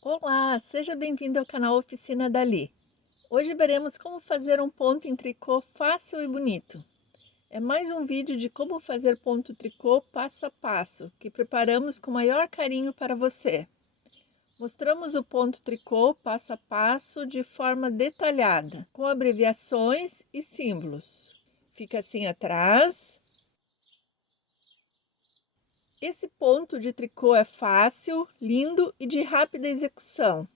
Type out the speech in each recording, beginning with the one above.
Olá, seja bem-vindo ao canal Oficina Dali. Hoje veremos como fazer um ponto em tricô fácil e bonito. É mais um vídeo de como fazer ponto tricô passo a passo, que preparamos com maior carinho para você. Mostramos o ponto tricô passo a passo de forma detalhada, com abreviações e símbolos. Fica assim atrás. Esse ponto de tricô é fácil, lindo e de rápida execução.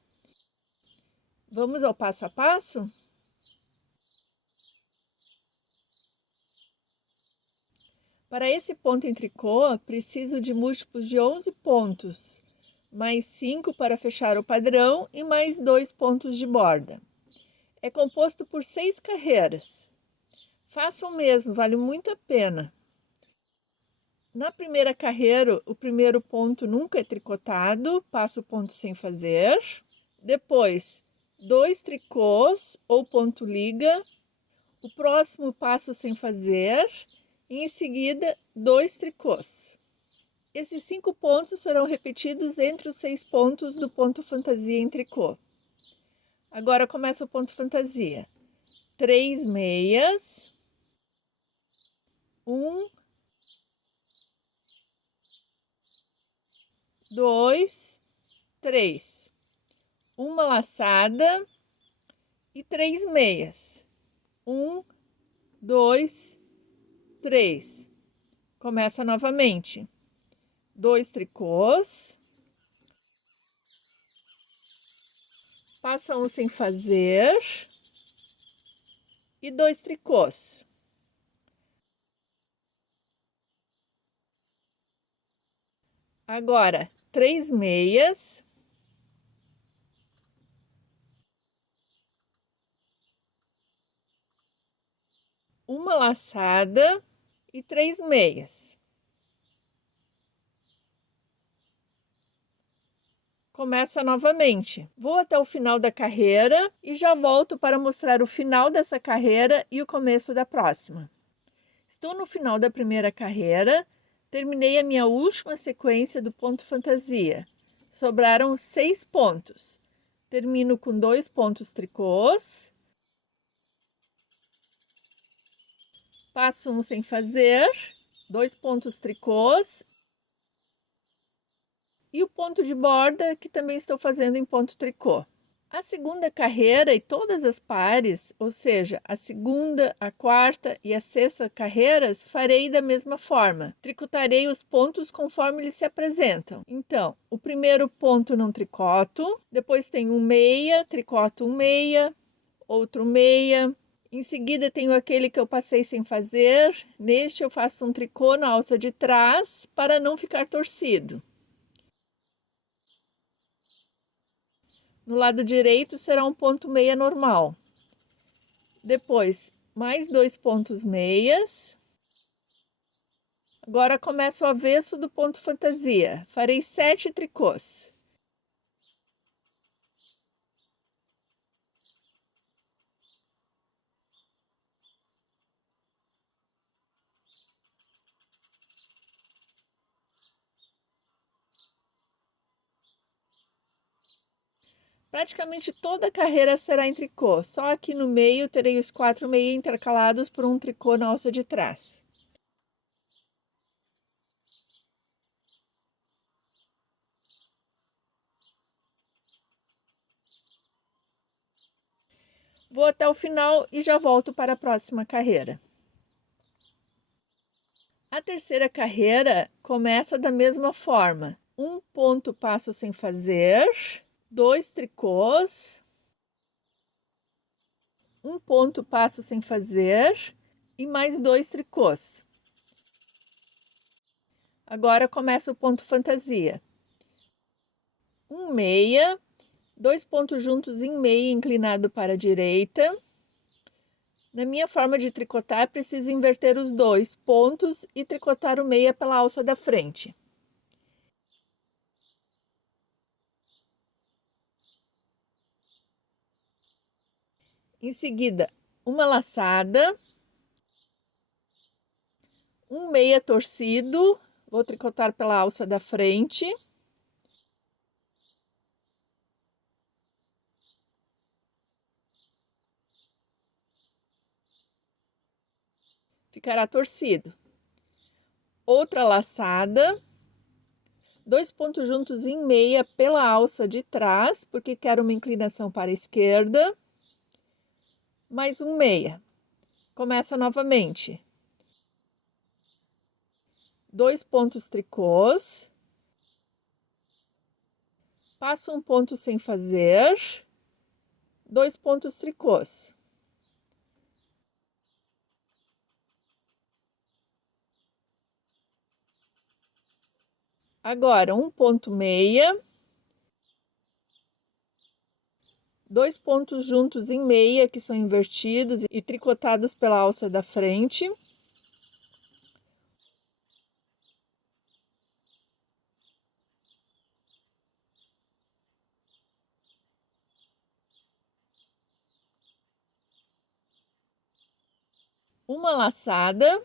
Vamos ao passo a passo? Para esse ponto em tricô, preciso de múltiplos de 11 pontos, mais 5 para fechar o padrão e mais 2 pontos de borda. É composto por 6 carreiras. Faça o mesmo, vale muito a pena. Na primeira carreira, o primeiro ponto nunca é tricotado, passa o ponto sem fazer. Depois, 2 tricôs ou ponto liga. O próximo passo sem fazer. E em seguida, 2 tricôs. Esses 5 pontos serão repetidos entre os 6 pontos do ponto fantasia em tricô. Agora começa o ponto fantasia. 3 meias. 1, 2, 3. Uma laçada e 3 meias. 1, 2, 3. Começa novamente. 2 tricôs. Passa um sem fazer. E 2 tricôs. Agora, 3 meias. Uma laçada e 3 meias. Começa novamente. Vou até o final da carreira e já volto para mostrar o final dessa carreira e o começo da próxima. Estou no final da primeira carreira, terminei a minha última sequência do ponto fantasia. Sobraram 6 pontos. Termino com 2 pontos tricôs. Passo um sem fazer, 2 pontos tricôs. E o ponto de borda, que também estou fazendo em ponto tricô. A segunda carreira e todas as pares, ou seja, a segunda, a quarta e a sexta carreiras, farei da mesma forma. Tricotarei os pontos conforme eles se apresentam. Então, o primeiro ponto não tricoto, depois tem um meia, tricoto um meia, outro meia. Em seguida, tenho aquele que eu passei sem fazer. Neste, eu faço um tricô na alça de trás para não ficar torcido. No lado direito será um ponto meia normal. Depois, mais 2 pontos meias. Agora começo o avesso do ponto fantasia. Farei 7 tricôs. Praticamente toda a carreira será em tricô, só aqui no meio terei os 4 meias intercalados por um tricô na alça de trás. Vou até o final e já volto para a próxima carreira. A terceira carreira começa da mesma forma. Um ponto passo sem fazer, 2 tricôs, um ponto passo sem fazer e mais 2 tricôs. Agora começa o ponto fantasia. Um meia, 2 pontos juntos em meia inclinado para a direita. Na minha forma de tricotar, preciso inverter os 2 pontos e tricotar o meia pela alça da frente. Em seguida, uma laçada, um meia torcido, vou tricotar pela alça da frente. ficará torcido. Outra laçada, 2 pontos juntos em meia pela alça de trás, porque quero uma inclinação para a esquerda, mais um meia. Começa novamente. 2 pontos tricôs, passo um ponto sem fazer, 2 pontos tricôs. Agora, um ponto meia, 2 pontos juntos em meia, que são invertidos e tricotados pela alça da frente. Uma laçada,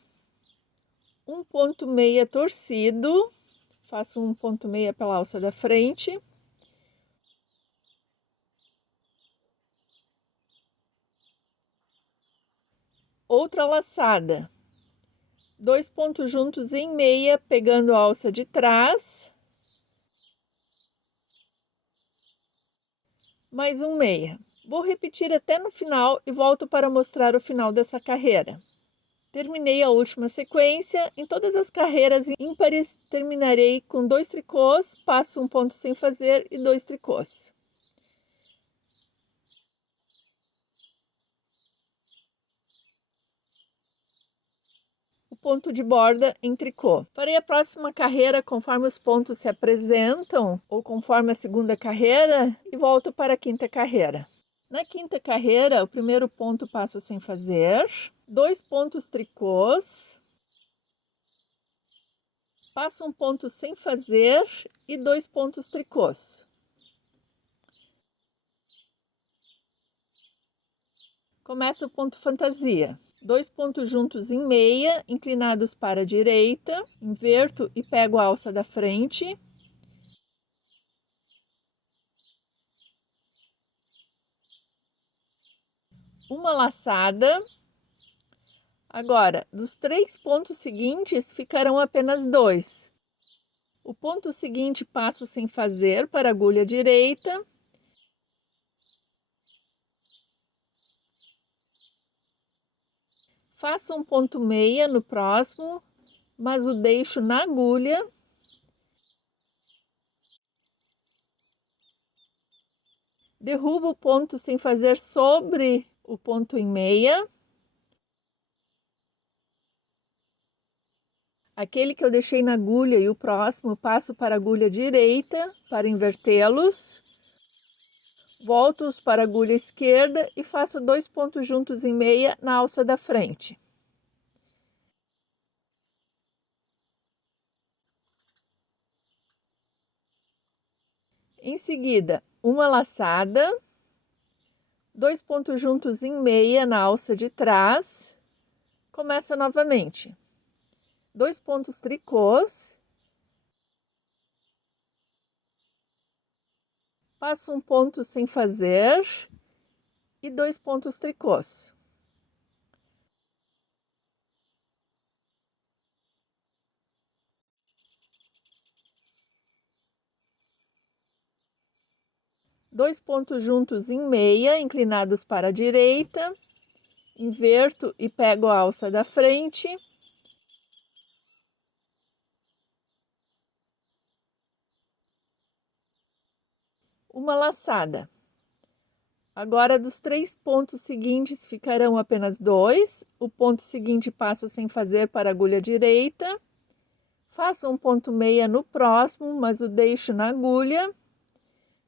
um ponto meia torcido, faço um ponto meia pela alça da frente. Outra laçada, 2 pontos juntos em meia, pegando a alça de trás, mais um meia. Vou repetir até no final e volto para mostrar o final dessa carreira. Terminei a última sequência. Em todas as carreiras ímpares, terminarei com 2 tricôs, passo um ponto sem fazer e 2 tricôs. O ponto de borda em tricô. Farei a próxima carreira conforme os pontos se apresentam ou conforme a segunda carreira e volto para a quinta carreira. Na quinta carreira, o primeiro ponto passo sem fazer, 2 pontos tricôs, passo um ponto sem fazer e 2 pontos tricôs. Começa o ponto fantasia. 2 pontos juntos em meia, inclinados para a direita, inverto e pego a alça da frente. Uma laçada. Agora, dos 3 pontos seguintes, ficarão apenas 2. O ponto seguinte passo sem fazer para a agulha direita. Faço um ponto meia no próximo, mas o deixo na agulha. Derrubo o ponto sem fazer sobre o ponto em meia. Aquele que eu deixei na agulha e o próximo passo para a agulha direita para invertê-los. Volto-os para a agulha esquerda e faço 2 pontos juntos em meia na alça da frente. Em seguida, uma laçada, 2 pontos juntos em meia na alça de trás. Começa novamente. 2 pontos tricôs. Passo um ponto sem fazer e 2 pontos tricôs. Dois pontos juntos em meia, inclinados para a direita, inverto e pego a alça da frente. Uma laçada. Agora, dos 3 pontos seguintes, ficarão apenas 2. O ponto seguinte passo sem fazer para a agulha direita. Faço um ponto meia no próximo, mas o deixo na agulha.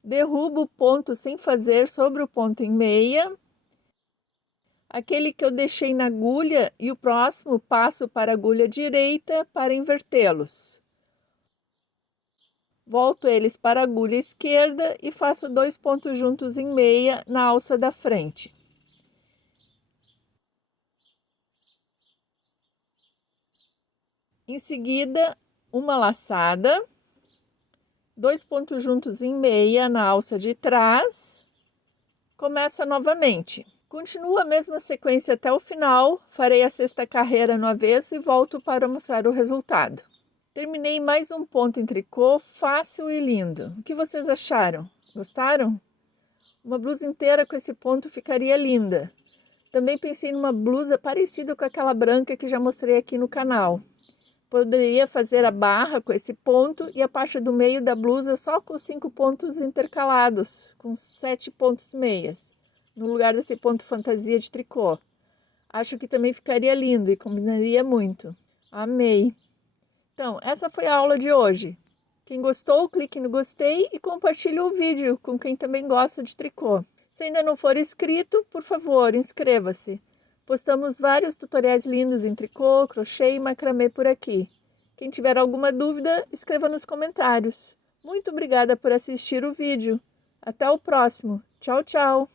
Derrubo o ponto sem fazer sobre o ponto em meia. Aquele que eu deixei na agulha e o próximo passo para a agulha direita para invertê-los. Volto eles para a agulha esquerda e faço 2 pontos juntos em meia na alça da frente. Em seguida, uma laçada, 2 pontos juntos em meia na alça de trás. Começa novamente. Continuo a mesma sequência até o final, farei a 6ª carreira no avesso e volto para mostrar o resultado. Terminei mais um ponto em tricô, fácil e lindo. O que vocês acharam? Gostaram? Uma blusa inteira com esse ponto ficaria linda. Também pensei numa blusa parecida com aquela branca que já mostrei aqui no canal. Poderia fazer a barra com esse ponto e a parte do meio da blusa só com 5 pontos intercalados, com 7 pontos meias, no lugar desse ponto fantasia de tricô. Acho que também ficaria lindo e combinaria muito. Amei! Então, essa foi a aula de hoje. Quem gostou, clique no gostei e compartilhe o vídeo com quem também gosta de tricô. Se ainda não for inscrito, por favor, inscreva-se. Postamos vários tutoriais lindos em tricô, crochê e macramê por aqui. Quem tiver alguma dúvida, escreva nos comentários. Muito obrigada por assistir o vídeo. Até o próximo. Tchau, tchau!